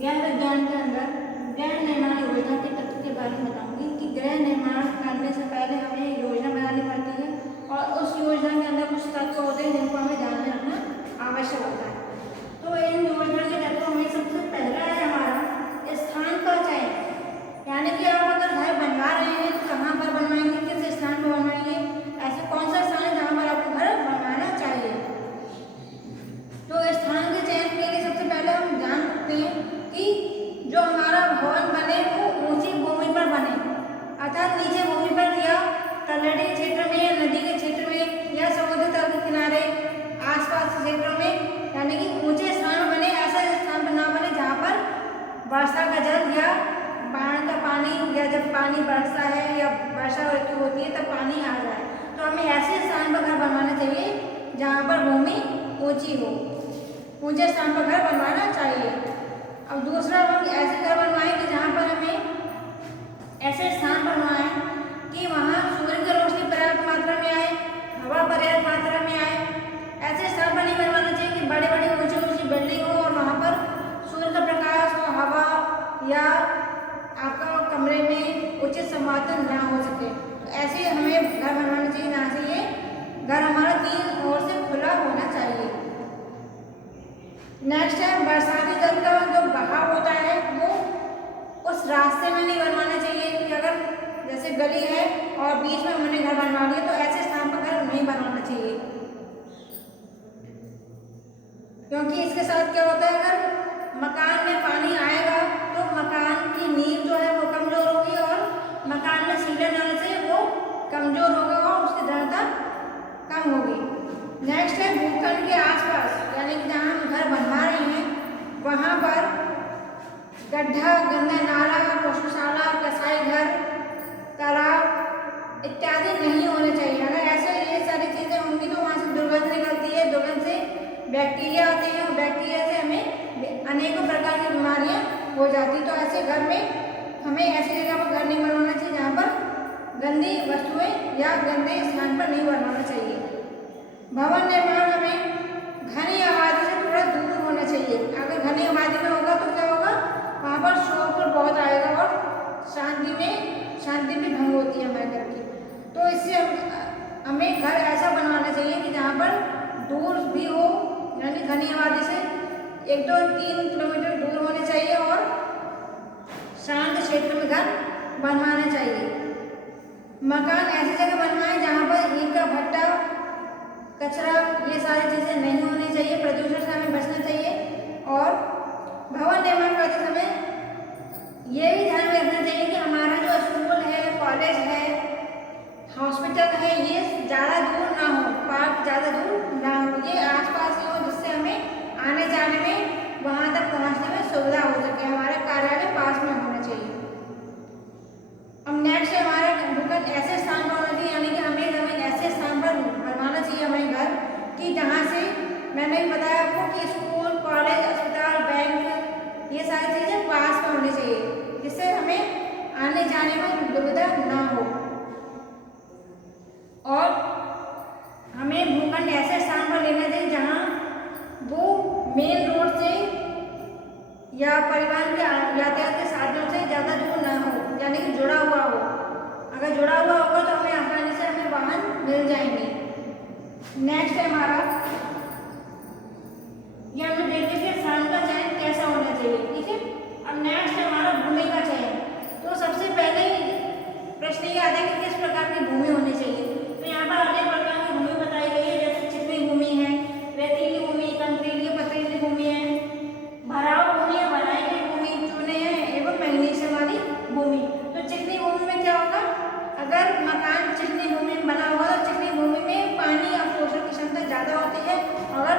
ज्ञान विज्ञान के अंदर गृह निर्माण योजना के तत्व के बारे में बताऊंगी कि गृह निर्माण करने से पहले हमें योजना बनानी पड़ती है और उस योजना के अंदर कुछ तत्व होते हैं जिनको हमें ध्यान में रखना आवश्यक होता है। तो इन योजना के तत्वों में सबसे पहला है हमारा स्थान का चयन, यानी कि आप अगर घर बनवा रहे हैं तो कहाँ पर बनवाएंगे, किस स्थान पर बनवाएंगे, ऐसे कौन सा स्थान है जहाँ पर आपको घर बनवाना चाहिए। तो स्थान के चयन के लिए सबसे पहले हम ध्यान रखते हैं कि जो हमारा भवन बने वो ऊंची भूमि पर बने, अर्थात नीचे भूमि पर या तलहटी क्षेत्र में या नदी के क्षेत्र में या समुद्र तल के किनारे आसपास के क्षेत्रों में, यानी कि ऊंचे स्थान पर बने। ऐसा स्थान पर ना बने जहाँ पर वर्षा का जल या बाढ़ का पानी या जब पानी बरसता है या वर्षा ऋतु होती है तब पानी आ जाए। तो हमें ऐसे स्थान पर घर बनवाना चाहिए जहाँ पर भूमि ऊंची हो, ऊंचे स्थान पर घर बनवाना चाहिए। अब दूसरा हम ऐसे घर बनवाएं कि जहाँ पर हमें ऐसे स्थान बनवाएं कि वहाँ सूर्य की रोशनी पर्याप्त मात्रा में आए, हवा पर्याप्त मात्रा में आए। ऐसे स्थान पर नहीं बनवाना चाहिए कि बड़े बड़े ऊंची ऊंची बिल्डिंग हो और वहाँ पर सूर्य का प्रकाश हो, हवा या आपका कमरे में उचित संवादन ना हो सके। तो ऐसे हमें घर बनवाना चाहिए जहाँ से ये घर हमारा तीन ओर से खुला होना चाहिए। नेक्स्ट है बरसाती जल का जो बहाव होता है वो उस रास्ते में नहीं बनवाना चाहिए कि अगर जैसे गली है और बीच में हमने घर बनवा लिया तो ऐसे स्थान पर घर नहीं बनवाना चाहिए, क्योंकि इसके साथ क्या होता है, अगर मकान में पानी आएगा तो मकान की नींव जो है वो कमजोर होगी और मकान में सीलन आने से वो कमजोर होगा और उसकी दृढ़ता कम होगी। नेक्स्ट है भूखंड के आसपास, यानी कि जहाँ हम घर बनवा रहे हैं वहाँ पर गड्ढा, गंदा नाला, पशुशाला, कसाई घर, तालाब इत्यादि नहीं होने चाहिए। अगर ऐसे ये सारी चीज़ें होंगी तो वहाँ से दुर्गंध निकलती है, दुर्गंध से बैक्टीरिया आते हैं और बैक्टीरिया से हमें अनेकों प्रकार की बीमारियाँ हो जाती। तो ऐसे घर में हमें ऐसी जगह पर घर नहीं बनवाना चाहिए जहाँ पर गंदी वस्तुएं या गंदे स्थान पर नहीं बनवाना चाहिए। भवन निर्माण हमें घनी आबादी से थोड़ा दूर होना चाहिए। अगर घनी आबादी में होगा तो क्या होगा, वहाँ पर शोर बहुत आएगा और शांति भी भंग होती है हमारे घर की। तो इससे हमें घर ऐसा बनवाना चाहिए कि जहाँ पर दूर भी हो, यानी घनी आबादी से 1-2-3 किलोमीटर दूर होने चाहिए और शांत क्षेत्र में घर बनवाना चाहिए। मकान ऐसी जगह बनवाएं जहाँ पर ईंट का भट्टा, कचरा ये सारी चीज़ें नहीं होनी चाहिए, प्रदूषण से हमें बचना चाहिए। और भवन निर्माण करते समय ये भी ध्यान में रखना चाहिए कि हमारा जो स्कूल है, कॉलेज है, हॉस्पिटल है, ये ज़्यादा दूर ना हो, पार्क ज़्यादा दूर ना हो, ये आसपास ही हो जिससे हमें आने जाने में, वहाँ तक पहुँचने में सुविधा हो सके। हमारा कार्यालय पास में होना चाहिए। अब नेक्स्ट है हमारा भूखंड ऐसे स्थान पर होना चाहिए, यानी कि हमें ज़मीन ऐसे स्थान पर बनवाना चाहिए हमें घर कि जहाँ से मैंने भी बताया आपको कि स्कूल, कॉलेज, अस्पताल, बैंक ये सारी चीज़ें पास में होनी चाहिए जिससे हमें आने जाने में दुविधा ना हो। और हमें भूखंड ऐसे स्थान पर लेना चाहिए जहाँ वो मेन रोड से या परिवहन के यातायात के साधनों से ज़्यादा दूर ना हो, यानी कि जुड़ा हुआ हो। अगर जुड़ा हुआ होगा तो हमें आसानी से हमें वाहन मिल जाएंगे। नेक्स्ट है हमारा, ये हमें देखते हैं स्थान का चयन कैसा होना चाहिए, ठीक है। अब नेक्स्ट है हमारा भूमि का चयन। तो सबसे पहले प्रश्न ये आता है कि किस प्रकार की भूमि होनी चाहिए। तो यहाँ पर अनेक प्रकार की भूमि बताई गई है, जैसे चिकनी भूमि है, रेतीली भूमि, कंकरीली पथरीली भूमि है, भराव भूमि है, बनाई गई भूमि, चूने है एवं मैग्नीशियम वाली भूमि। तो चिकनी भूमि में क्या होगा, अगर मकान चिकनी भूमि में बना होगा तो चिकनी भूमि में पानी अवशोषण की क्षमता ज़्यादा होती है। अगर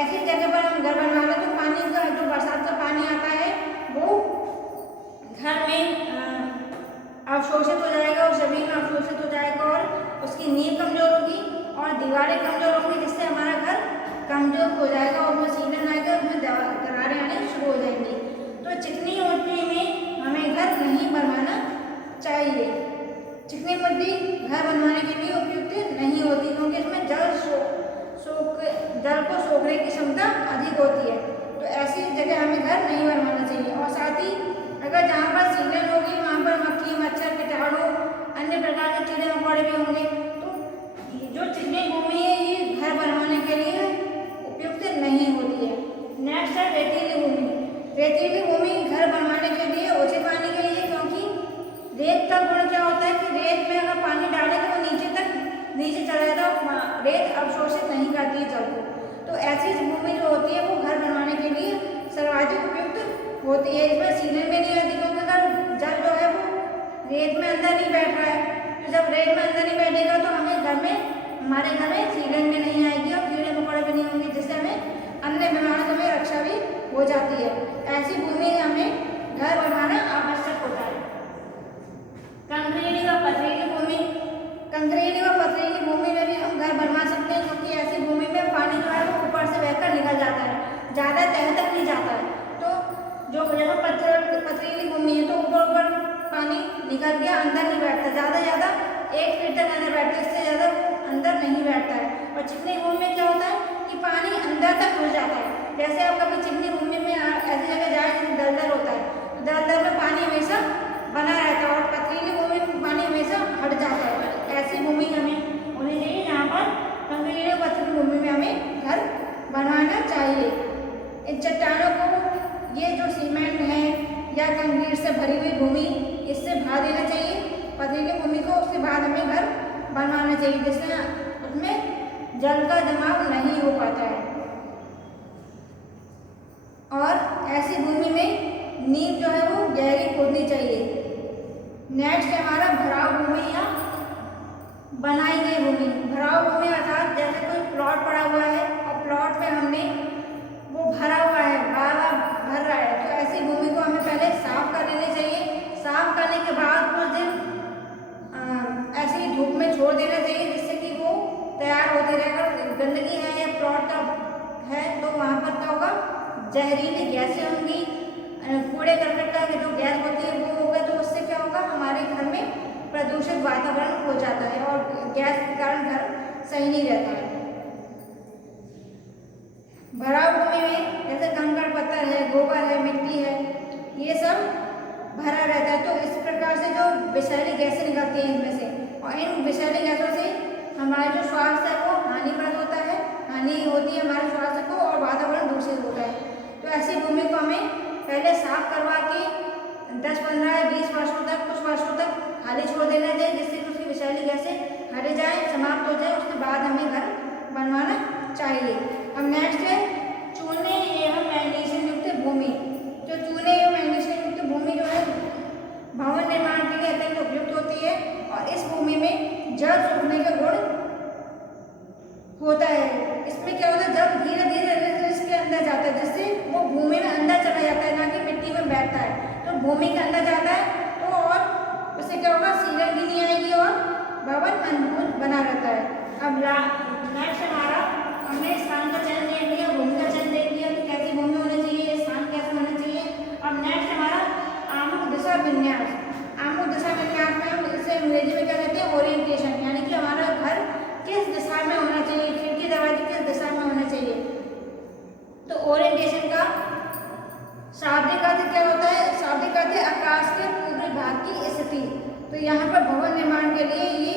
ऐसी जगह पर हम घर बनवा लें तो पानी का जो बरसात का पानी आता है वो घर में अवशोषित हो जाएगा और जमीन में अवशोषित हो जाएगा और उसकी नींव कमजोर होगी और दीवारें कमजोर होंगी, जिससे हमारा घर कमजोर हो जाएगा और उसमें सीलन आएगा, उसमें दरारें आने शुरू हो जाएंगी। तो चिकनी मिट्टी में हमें घर नहीं बनवाना चाहिए। चिकनी मिट्टी घर बनवाने के लिए उपयुक्त नहीं होती क्योंकि इसमें जल को सोखने की क्षमता अधिक होती है। तो ऐसी जगह हमें घर नहीं बनवाना चाहिए। अगर जहाँ पर सीलन होगी वहाँ पर मक्खी मच्छर कीटाणु अन्य प्रकार के कीड़े मकोड़े भी होंगे। तो ये जो चिकनी भूमि है ये घर बनवाने के लिए उपयुक्त नहीं होती है। नेक्स्ट है रेतीली भूमि। रेतीली भूमि घर बनवाने के लिए उचित मानी गई है, क्योंकि रेत का गुण क्या होता है कि रेत में अगर पानी डालें तो वो नीचे चला जाता है, रेत अवशोषित नहीं करती है जल को। तो ऐसी भूमि जो होती है वो घर बनवाने के लिए सर्वाधिक उपयुक्त होती है। इसमें सीलन में नहीं आती, क्योंकि अगर जल जो है वो रेत में अंदर नहीं बैठ रहा है, तो जब रेत में अंदर नहीं बैठेगा तो हमारे घर में सीलन में नहीं आएगी और कीड़े मकोड़े भी नहीं होंगे, जिससे हमें अन्य बीमारियों से हमें रक्षा भी हो जाती है। ऐसी भूमि में हमें घर बनवाना आवश्यक होता है। कंकरीली व पथरीली भूमि। कंकरीली व पथरीली भूमि में भी हम घर बनवा सकते हैं, क्योंकि ऐसी भूमि में पानी जो है वो ऊपर से बहकर निकल जाता है, ज़्यादा तह तक नहीं जाता है। तो जो जगह पथरीली भूमि है तो ऊपर पानी निकल गया, अंदर नहीं बैठता, ज़्यादा 1 फीट तक अंदर बैठता है, इससे ज़्यादा अंदर नहीं बैठता है। और चिकनी भूमि में क्या होता है कि पानी अंदर तक घुस जाता है। जैसे आप कभी चिकनी भूमि में ऐसी जगह जाए जैसे दलदल होता है, तो दलदल में पानी हमेशा बना रहता है, और पथरीली भूमि में पानी हमेशा हट जाता है। ऐसी भूमि हमें होनी चाहिए जहाँ पर कंकरीली और पथरीली भूमि में हमें घर बनवाना चाहिए। इन चट्टानों को ये जो सीमेंट है या कंक्रीट से भरी हुई भूमि, इससे भरा देना चाहिए पथरीली भूमि को। उसके बाद हमें घर बनवाना चाहिए, जिससे उसमें जल का जमाव नहीं हो पाता है। और ऐसी भूमि में नींव जो है वो गहरी खोदनी चाहिए। नेक्स्ट है हमारा भराव भूमि या बनाई गई भूमि। भराव भूमि अर्थात जैसे कोई प्लॉट पड़ा हुआ है और प्लॉट में हमने वो भरा हुआ है, बार-बार भर रहा है, तो ऐसी भूमि को हमें पहले साफ कर लेनी चाहिए। साफ करने के बाद कुछ दिन ऐसे ही धूप में छोड़ देना चाहिए, जिससे कि वो तैयार होते रहेगा। गंदगी है या प्लॉट का है तो वहाँ पर क्या होगा, जहरीली गैसें होंगी, कूड़े करकट का जो गैस होती है वो होगा, तो उससे क्या होगा हमारे घर में प्रदूषित वातावरण हो जाता है और गैस के कारण घर सही नहीं रहता है। भराव भूमि में जैसे कंकड़ पत्थर है, गोबर है, मिट्टी है, ये सब भरा रहता है, तो इस प्रकार से जो विषैली गैसें निकलती हैं इनमें से, और इन विषैली गैसों से हमारा जो स्वास्थ्य है वो हानिप्रद होता है, हानि होती है हमारे स्वास्थ्य को और वातावरण दूषित होता है। तो ऐसी भूमि को हमें पहले साफ करवा के 10, 15 या 20 वर्षों तक, कुछ वर्षों तक खाली छोड़ देना चाहिए, जिससे कि उसकी विषैली गैसें हट जाए, समाप्त हो जाए। उसके बाद हमें घर बनवाना चाहिए। अब नेक्स्ट है चूने एवं मैग्नीशियम युक्त भूमि। जो चूने एवं मैग्नीशियम युक्त भूमि जो है भवन निर्माण के लिए अत्यंत उपयुक्त होती है, और इस भूमि में जल सूखने का गुण होता है। इसमें क्या होता है, जब धीरे धीरे इसके अंदर जाता है, जिससे वो भूमि में अंदर चला जाता है, ना कि मिट्टी में बैठता है। तो भूमि के अंदर जाता है तो और उससे क्या होगा, सीलन भी नहीं आएगी और भवन मजबूत बना रहता है। अब नेक्स्ट हमारा हमने स्थान का चयन देख लिया, भूमि का चयन देख लिया कि कैसी भूमि होनी चाहिए, स्थान कैसे होना चाहिए। अब नेक्स्ट हमारा आमुख दिशा विन्यास। आमुख दिशा विन्यास में हम इसे अंग्रेजी में क्या कहते हैं, ओरिएंटेशन, यानी कि हमारा घर किस दिशा में होना चाहिए, खिड़की दरवाजे किस दिशा में होना चाहिए। तो ओरिएंटेशन का शाब्दिक अर्थ क्या होता है, शाब्दिक अर्थ है आकाश के पूर्वी भाग की स्थिति। तो यहाँ पर भवन निर्माण के लिए ये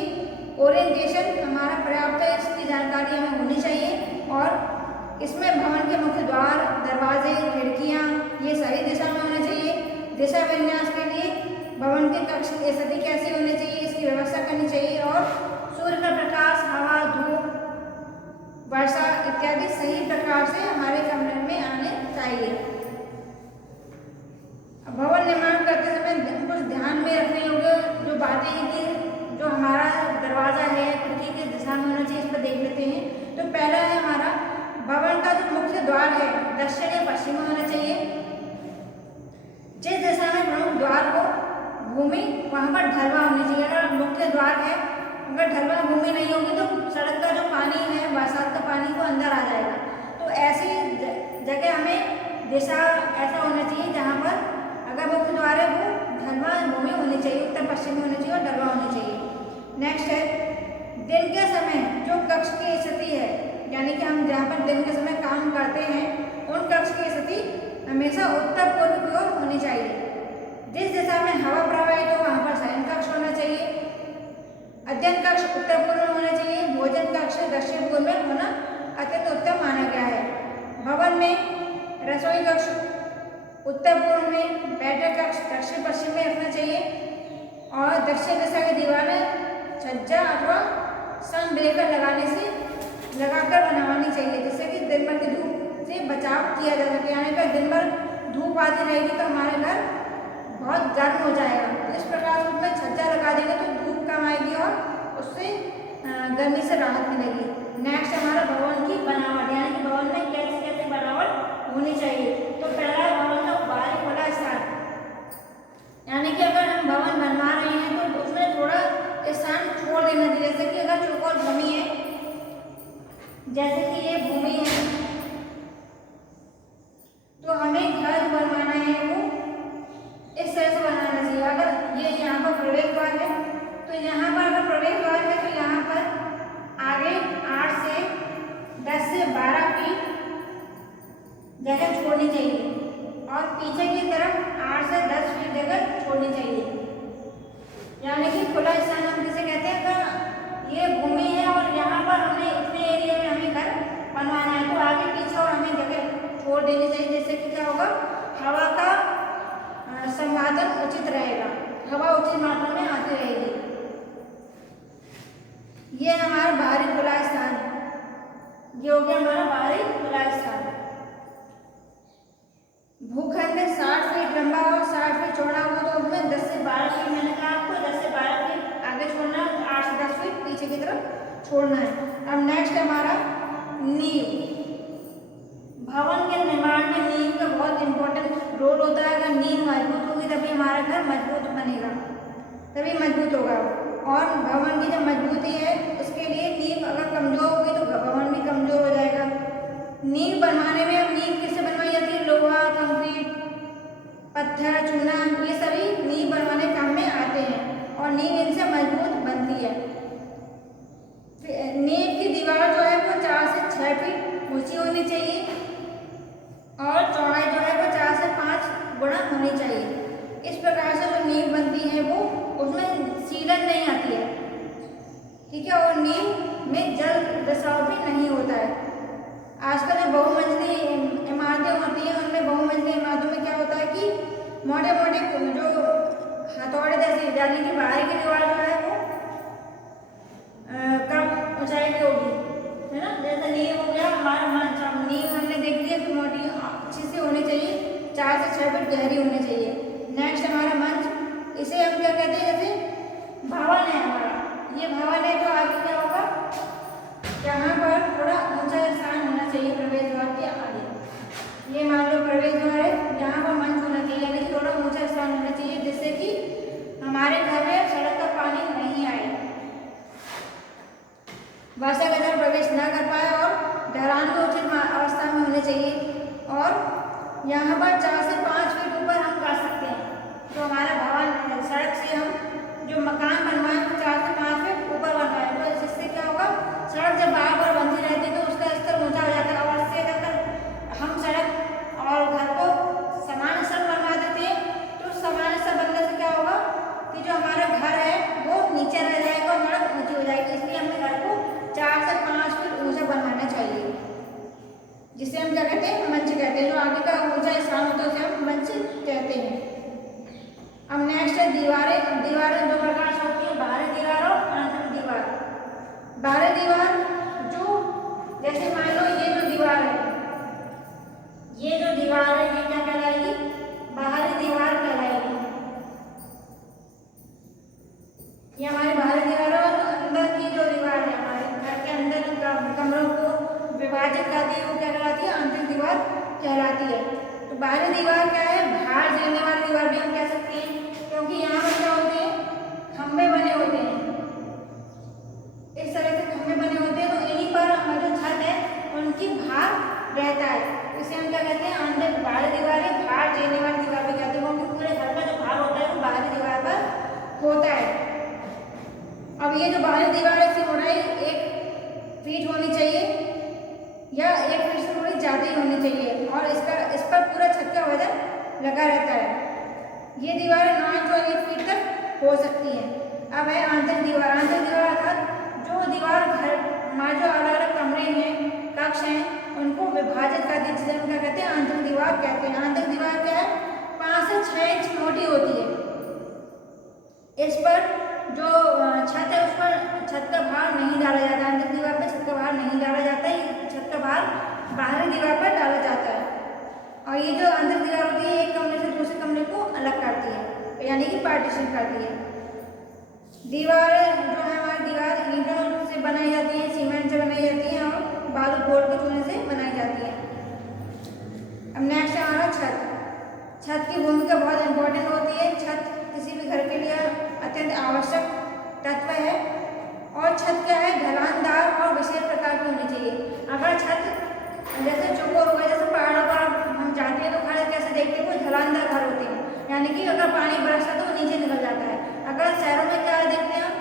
ओरिएंटेशन हमारा पर्याप्त है, इसकी जानकारी हमें होनी चाहिए। और इसमें भवन के मुख्य द्वार, दरवाजे, खिड़कियाँ ये सही दिशा में होने चाहिए। दिशा विन्यास के लिए भवन के कक्ष की स्थिति कैसी होनी चाहिए, इसकी व्यवस्था करनी चाहिए। और सूर्य का प्रकाश, हवा, धूप, वर्षा इत्यादि सही प्रकार से हमारे कमरे में आने चाहिए। भवन निर्माण करते समय कुछ ध्यान में रखने योग्य जो बातें हैं कि जो हमारा दरवाजा है, खिड़की किस दिशा में होना चाहिए, इस पर देख लेते हैं। तो पहला है हमारा भवन का जो मुख्य द्वार है दक्षिण या पश्चिम में होना चाहिए। जिस दिशा में प्रमुख द्वार हो भूमि वहाँ पर ढलवा होनी चाहिए। अगर मुख्य द्वार है, अगर ढलवा भूमि नहीं होगी तो सड़क का जो पानी है, बरसात का पानी वो अंदर आ जाएगा। तो ऐसी जगह हमें दिशा ऐसा होना चाहिए जहाँ पर अगर मुख्य द्वार है वो ढलवा भूमि होनी चाहिए, उत्तर पश्चिम में होनी चाहिए और ढलवा होनी चाहिए। नेक्स्ट है दिन के समय जो कक्ष की स्थिति है, यानी कि हम जहाँ पर दिन के समय काम करते हैं उन कक्ष की स्थिति हमेशा उत्तर पूर्व की ओर होनी चाहिए। और दक्षिण दिशा की दीवारें छज्जा अथवा सन ब्रेकर लगाकर बनवानी चाहिए, जिससे कि दिन भर की धूप से बचाव किया जा सके। यानी कि दिन भर धूप आती रहेगी तो हमारे घर बहुत गर्म हो जाएगा। तो इस प्रकार से उसमें छज्जा लगा देंगे तो धूप कम आएगी और उससे गर्मी से राहत मिलेगी। नेक्स्ट हमारा भवन की बनावट, यानी कि भवन में कैसे कैसे बनावट होनी चाहिए। तो पहला भवन का बाहरी खुला स्थान, यानी कि अगर हम भवन बनवा रहे हैं तो उसमें थोड़ा स्थान छोड़ देना चाहिए। जैसे कि अगर चौकोर भूमि है, जैसे कि ये भूमि है, तो हमें घर बनवाना है वो इस तरह से बनाना चाहिए। अगर ये यहाँ पर प्रवेश द्वार है तो यहाँ पर अगर प्रवेश द्वार है तो यहाँ पर आगे 8 से 10 से 12 फीट जगह छोड़नी चाहिए और पीछे की तरफ 8 से 10 फीट जगह छोड़नी चाहिए। यानी कि खुला स्थान हम किसे कहते हैं, तो ये भूमि है और यहाँ पर हमने इतने एरिया में हमें घर बनवाना है तो आगे पीछे और हमें जगह छोड़ देनी चाहिए, जिससे कि क्या होगा, हवा का संवादन उचित रहेगा, हवा उचित मात्रा में आती रहेगी। ये हमारा बाहरी खुला स्थान, ये हो गया हमारा बाहरी खुला स्थान। भूखंड 60 फीट लंबा और 60 फीट चौड़ा हो तो उसमें 10 से 12 फीट, मैंने कहा आपको 10 से 12 फीट आगे छोड़ना है, 8 से 10 फीट पीछे की तरफ छोड़ना है। अब नेक्स्ट हमारा नींव। भवन के निर्माण में नींव का बहुत इंपॉर्टेंट रोल होता है। अगर नींव मजबूत होगी तभी हमारा घर मजबूत बनेगा, तभी मजबूत होगा। और भवन की जब मजबूती है उसके लिए नींव अगर कमजोर होगी तो भवन भी कमजोर हो जाएगा। नींव बनवाने में, अब नींव किससे बनवाई जाती है, लोहा, कंक्रीट, पत्थर, चूना, ये सभी नींव बनवाने काम में आते हैं और नींव इनसे मजबूत बनती है। नींव की दीवार जो है वो 4 से 6 फीट ऊंची होनी चाहिए और चौड़ाई जो है वो 4 से 5 गुना होनी चाहिए। इस प्रकार से जो नींव बनती है वो उसमें सीलन नहीं आती है, ठीक है, और नींव में जल रिसाव भी नहीं होता है। आजकल जो बहुमंजिली इमारतें होती हैं उनमें, बहुमंजिली इमारतों में क्या होता है कि मोटे मोटे जो हथौड़े जैसी, यानी कि बाहर की दीवार जो है वो कम ऊंचाई की होगी, है ना। जैसे नींव हो गया हमारा मंच, नींव हमने देख लिया कि मोटी अच्छी से होनी चाहिए, 4 से 6 फीट गहरी होनी चाहिए। नेक्स्ट हमारा मंच, इसे हम क्या कहते हैं, जैसे भवन है हमारा, ये भवन है तो आगे क्या होगा, यहाँ पर थोड़ा ऊंचा स्थान होना चाहिए प्रवेश द्वार के आगे। ये मान लो प्रवेश द्वार है, यहाँ पर मंच होना चाहिए, यानी थोड़ा ऊंचा स्थान होना चाहिए, जिससे कि हमारे घर में सड़क का पानी नहीं आए, वर्षा का जल प्रवेश न कर पाए और ढलान को उचित अवस्था में होने चाहिए। और यहाँ पर 4 से 5 फीट ऊपर हम कर सकते हैं, तो हमारा भवन सड़क से हम जो मकान बनवाएं वो 4 से 5 फीट ऊपर बनवाएं, तो जिससे क्या होगा, सड़क जब बार बनती रहती है तो उसका स्तर ऊंचा हो जाता है। और इससे अगर हम सड़क और घर को समान स्तर बनवा देते हैं तो समान स्तर बनने से क्या होगा कि जो हमारा घर है वो नीचे रह जाएगा और सड़क ऊंची हो जाएगी। इसलिए हमें घर को 4 से 5 फीट ऊंचा बनवाना चाहिए, जिसे हम क्या कहते हैं, मंच कहते हैं। जो आगे का ऊंचा स्थान होता है उसे हम मंच कहते हैं। अब नेक्स्ट है दीवारें। दीवारें दो प्रकार से होती है, बाहरी दीवार और आंतरिक दीवार। बाहरी दीवार जो, जैसे मान लो ये जो दीवार है, ये जो दीवार है ये क्या कहलाएगी, बाहरी दीवार कहलाएगी। ये हमारी बाहरी दीवार है। और अंदर की जो दीवार है, हमारे घर के अंदर कमरों को विभाजित करती है, वो क्या कहलाती है, आंतरिक दीवार कहलाती है। तो बाहरी दीवार क्या है, बाहर देने वाली दीवार भी हम कह सकते हैं, क्योंकि यहाँ पर क्या होते हैं, खंभे बने होते हैं, इस तरह से खंभे बने होते हैं, तो इन्हीं पर हमारा जो छत है उनकी भार रहता है। इसे हम क्या कहते हैं, अंदर बाहरी दीवार है, भार देने वाली दीवार भी कहते हैं, क्योंकि पूरे घर का जो भार होता है वो बाहरी दीवार पर होता है। अब ये जो बाहरी दीवार है इसकी चौड़ाई 1 फीट होनी चाहिए या 1 फीट से थोड़ी ज़्यादा ही होनी चाहिए, और इस पर पूरा छत का वजन लगा रहता है। ये दीवारें 9 और 1 फीट तक हो सकती है। अब है आंतरिक दीवार। आंतरिक दीवार अर्थात जो दीवार घर हमारे जो अलग अलग कमरे हैं, कक्ष हैं, उनको विभाजित कर दी, जिसे हम क्या कहते हैं, आंतरिक दीवार कहते हैं। आंतरिक दीवार क्या है, 5 से 6 इंच मोटी होती है। इस पर छत है उस पर छत का भार नहीं डाला जाता, अंदर दीवार पर छत का भार नहीं डाला जाता है, छत का भार बाहरी दीवार पर डाला जाता है। और ये जो अंदर दीवार होती है एक कमरे से दूसरे कमरे को अलग करती है, यानी कि पार्टीशन करती है। दीवार जो है हमारी दीवार ईंटों से बनाई जाती है, सीमेंट से बनाई जाती है और बालू बोर्ड के चूने से बनाई जाती है। अब नेक्स्ट है हमारा छत। छत की भूमिका बहुत इंपॉर्टेंट होती है। छत किसी भी घर के लिए अत्यंत आवश्यक तत्व है। और छत क्या है, ढलानदार और विशेष प्रकार की होनी चाहिए। अगर छत जैसे चौकोर हो गया, जैसे पहाड़ों पर हम जाते हैं तो घर कैसे देखते हैं, वो ढलानदार घर होते हैं, यानी कि अगर पानी बरसता है तो वो नीचे निकल जाता है। अगर शहरों में क्या देखते हैं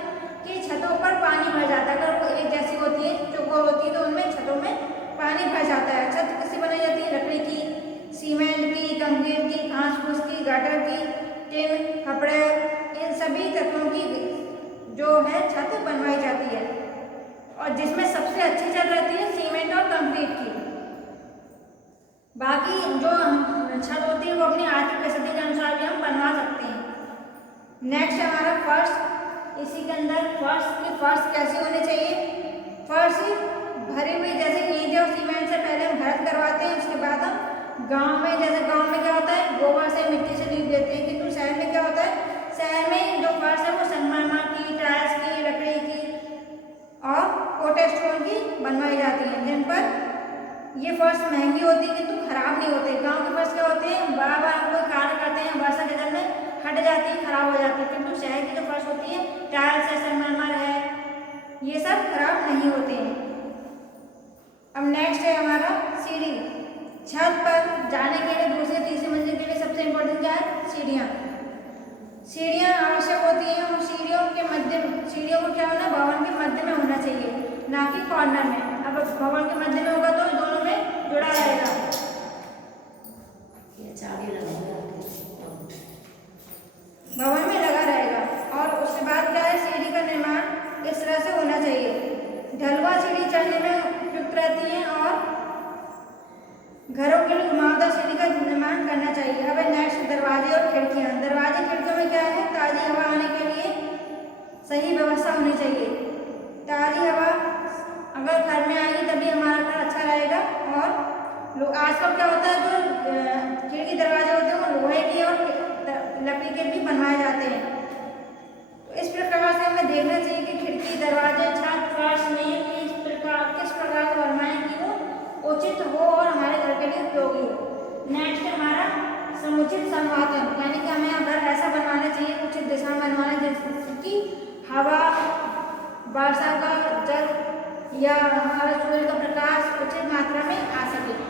कि छतों पर पानी भर जाता है, अगर एक जैसी होती है चौकोर होती है तो उनमें छतों में पानी भर जाता है। छत किससे बनाई जाती है, लकड़ी की, सीमेंट की, कंक्रीट की, घास फूस की, गटर की, टिन, खपड़े, इन सभी तत्वों की जो है छत बनवाई जाती है। और जिसमें सबसे अच्छी छत रहती है सीमेंट और कंक्रीट की। बाकी जो छत होती है वो अपनी आर्थिक परिस्थिति के अनुसार भी हम बनवा सकते हैं। नेक्स्ट है हमारा फर्श। इसी के अंदर फर्श कैसे होने चाहिए। फर्श भरी हुई जैसे ईंटें और सीमेंट से पहले हम भरत करवाते हैं, उसके बाद हम गांव में क्या होता है, गोबर से मिट्टी से लीप देते हैं। किंतु शहर में क्या होता है, शहर में जो फर्श है वो संगमरमर की, टाइल्स की, लकड़ी की और कोटे स्टोन की बनवाई जाती है, जिन पर ये फर्श महंगी होती है किंतु खराब नहीं होते। गांव के फर्श क्या होते हैं, बार बार हम कोई कार्य करते हैं, वर्षा के दिन में हट जाती है, खराब हो जाती है। किंतु शहर की जो फर्श होती है, टाइल्स है, संगमरमर है, ये सब खराब नहीं होते हैं। अब नेक्स्ट है हमारा सीढ़ी। छत पर जाने के लिए दूसरे तीसरे मंजिल के लिए सबसे इम्पोर्टेंट क्या है, सीढ़ियाँ। सीढ़ियाँ आवश्यक होती हैं और सीढ़ियों को क्या होना, भवन के मध्य में होना चाहिए, ना कि कॉर्नर में। अब भवन के मध्य में होगा तो दोनों में जुड़ा रहेगा। भवन में लगा रहेगा। और उसके बाद क्या है, सीढ़ी का निर्माण इस तरह से होना चाहिए। ढलुआ सीढ़ी चढ़ने में उपयुक्त रहती है और घरों के लिए घुमावदार सीढ़ी का निर्माण करना चाहिए। अब नेक्स्ट दरवाजे और खिड़कियाँ। दरवाजे खिड़कियों में क्या है, ताज़ी हवा आने के लिए सही व्यवस्था होनी चाहिए। ताज़ी हवा अगर घर में आएगी तभी हमारा घर अच्छा रहेगा। और आजकल क्या होता है, जो खिड़की दरवाजे होते हैं वो लोहे के और लकड़ी के भी बनवाए जाते हैं। तो इस प्रकार से हमें देखना चाहिए कि खिड़की, दरवाजे, छत, फर्श में किस प्रकार से बनवाएं कि वो उचित हो और हमारे घर के लिए उपयोगी हो। नेक्स्ट हमारा समुचित संवातन, यानी कि हमें घर ऐसा बनवाना चाहिए, उचित दिशा में बनवाना, जिसकी हवा, वर्षा का जल या हमारा सूर्य का प्रकाश उचित मात्रा में आ सके।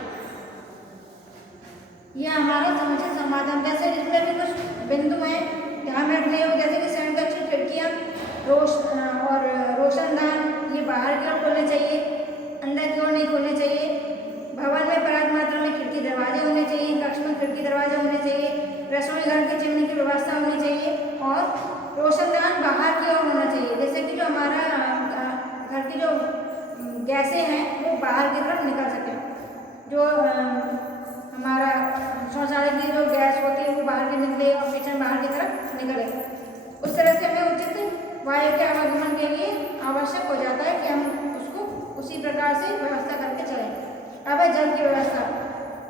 यह हमारा समुचित संवातन। जैसे इसमें भी कुछ बिंदु हैं ध्यान में रखने हो, जैसे कि संरक्षित खिड़कियाँ और रोशनदान ये बाहर की ओर खोलने चाहिए, अंदर की ओर नहीं खोलने चाहिए। भवन में पर्याप्त मात्रा में खिड़की दरवाजे होने चाहिए, कक्ष में खिड़की दरवाजे होने चाहिए, रसोई घर के चिमनी की व्यवस्था होनी चाहिए और रोशनदान बाहर की ओर होना चाहिए। जैसे कि जो हमारा घर की जो गैसें हैं वो बाहर की तरफ निकल सके, जो हमारा शौचालय की जो गैस होती है वो बाहर की निकले और किचन बाहर की तरफ निकले। उस तरह से हमें उचित वायु के आवागमन के लिए आवश्यक हो जाता है कि हम उसको उसी प्रकार से व्यवस्था करके चलें। अब है जल की व्यवस्था।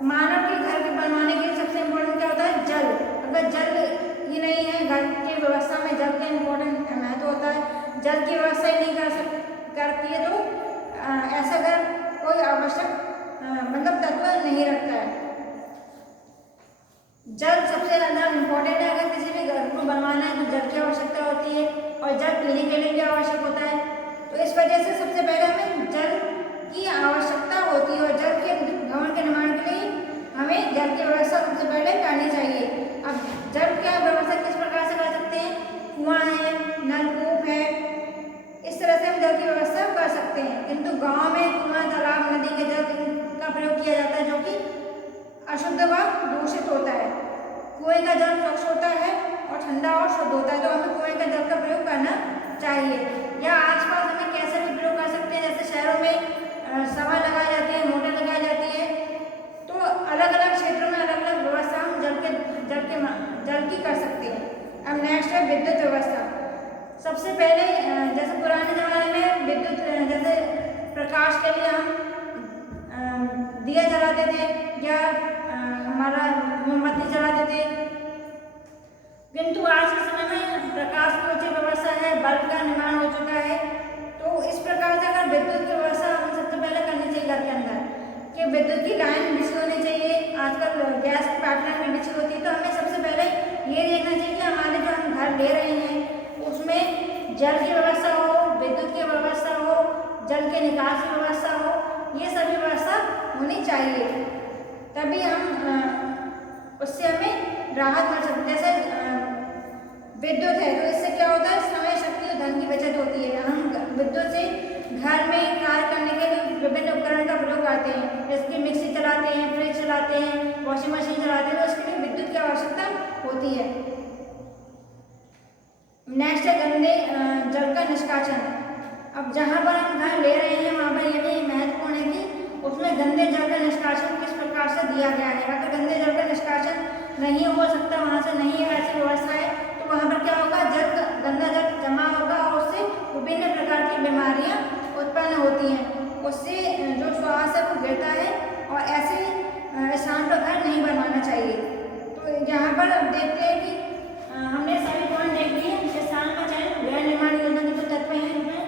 मानव के घर के बनवाने के लिए सबसे इम्पोर्टेंट क्या होता है, जल। अगर जल ही नहीं है, घर की व्यवस्था में जल का इम्पोर्टेंट महत्व होता है। जल की व्यवस्था ही नहीं करती है तो ऐसा घर कोई आवश्यक मतलब तत्व नहीं रखता है। जल सबसे ज़्यादा इम्पोर्टेंट है। अगर किसी भी घर को बनवाना है तो जल की आवश्यकता होती है और जल पीने के लिए भी आवश्यक होता है। तो इस वजह से सबसे पहले हमें जल की आवश्यकता होती है और जल के भवन के निर्माण के लिए हमें जल की व्यवस्था सबसे पहले करनी चाहिए। अब जल की व्यवस्था किस प्रकार से कर सकते हैं, कुआं है, नलकूप है, इस तरह से हम जल की व्यवस्था कर सकते हैं। किंतु गाँव में कुआं, तालाब, नदी के जल का प्रयोग किया जाता है जो कि अशुद्ध व दूषित होता है। कुएं का जल स्वच्छ होता है और ठंडा और शुद्ध होता है, तो हमें कुएं का जल का प्रयोग करना चाहिए। या आसपास हमें कैसे भी प्रयोग कर सकते हैं, जैसे शहरों में सभा लगाई जाती है, मोटर लगाई जाती है, तो अलग अलग क्षेत्रों में अलग अलग व्यवस्था हम जल की कर सकते हैं। अब नेक्स्ट है विद्युत व्यवस्था। सबसे पहले के लिए हम दिया जलाते थे या हमारा मोमबत्ती जलाते थे, किंतु आज के समय में प्रकाश की उचित व्यवस्था है, बल्ब का निर्माण हो चुका है। तो इस प्रकार से अगर विद्युत की व्यवस्था हमें सबसे पहले करनी चाहिए घर के अंदर कि विद्युत की लाइन बिछी होनी चाहिए। आजकल गैस की पाइपलाइन भी बिछी होती है, तो हमें सबसे पहले ये देखना चाहिए कि हमारे जो हम घर ले रहे हैं उसमें जल की व्यवस्था हो, विद्युत की व्यवस्था हो, जल के निकास की व्यवस्था हो, ये सभी व्यवस्था होनी चाहिए, तभी हम उससे हमें राहत मिल सकती है। जैसे विद्युत है तो इससे क्या होता है, समय, शक्ति और धन की बचत होती है। हम विद्युत से घर में कार्य करने के लिए विभिन्न उपकरण का प्रयोग करते हैं, जैसे कि मिक्सी चलाते हैं, फ्रिज चलाते हैं, वॉशिंग मशीन चलाते हैं, तो इसके लिए विद्युत की आवश्यकता होती है। नेक्स्ट है गंदे जल का निष्कासन। अब जहाँ पर हम घर ले रहे हैं वहाँ पर यह भी महत्वपूर्ण है कि उसमें गंदे जल का निष्कासन किस प्रकार से दिया गया है। अगर गंदे जल का निष्कासन नहीं हो सकता, वहाँ से नहीं है ऐसी व्यवस्था है, तो वहाँ पर क्या होगा, गंदा जल जमा होगा और उससे विभिन्न प्रकार की बीमारियाँ उत्पन्न होती हैं, उससे जो श्वास है वो गिरता है और ऐसे स्थान पर घर नहीं बनवाना चाहिए। तो यहाँ पर अब देखते हैं कि हमने सभी पॉइंट देख लिए। स्थान का चयन, गृह निर्माण योजना के जो तत्व हैं उसमें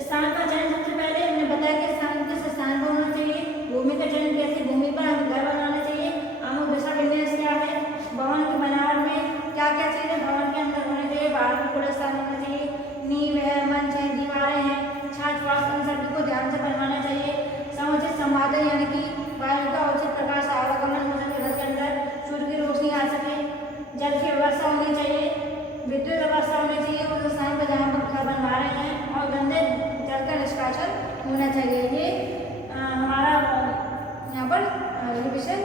स्थान का चयन सबसे पहले हमने बताया कि स्थान किस स्थान पर होना चाहिए, भूमि का चयन कैसे भूमि पर हमें घर बनाना चाहिए, अमुक दिशा विन्यास क्या है, भवन की बनावट में क्या क्या चीज़ें भवन के अंदर होनी चाहिए, बाहर में खुला स्थान होना चाहिए, नींव है, मंच है, दीवारें हैं, छाछ वास, इन सभी को ध्यान से बनवाना चाहिए। समुचित संवादन यानी कि वायु का उचित प्रकाश आवागमन हो सके घर के अंदर, सूर्य की रोशनी आ सके, जल की व्यवस्था होनी चाहिए, विद्युत व्यवस्था होनी चाहिए उस स्थान पर जहाँ पर घर बनवा रहे हैं, और गंदे जल का निष्कासन होना चाहिए। ये हमारा यहाँ पर विषय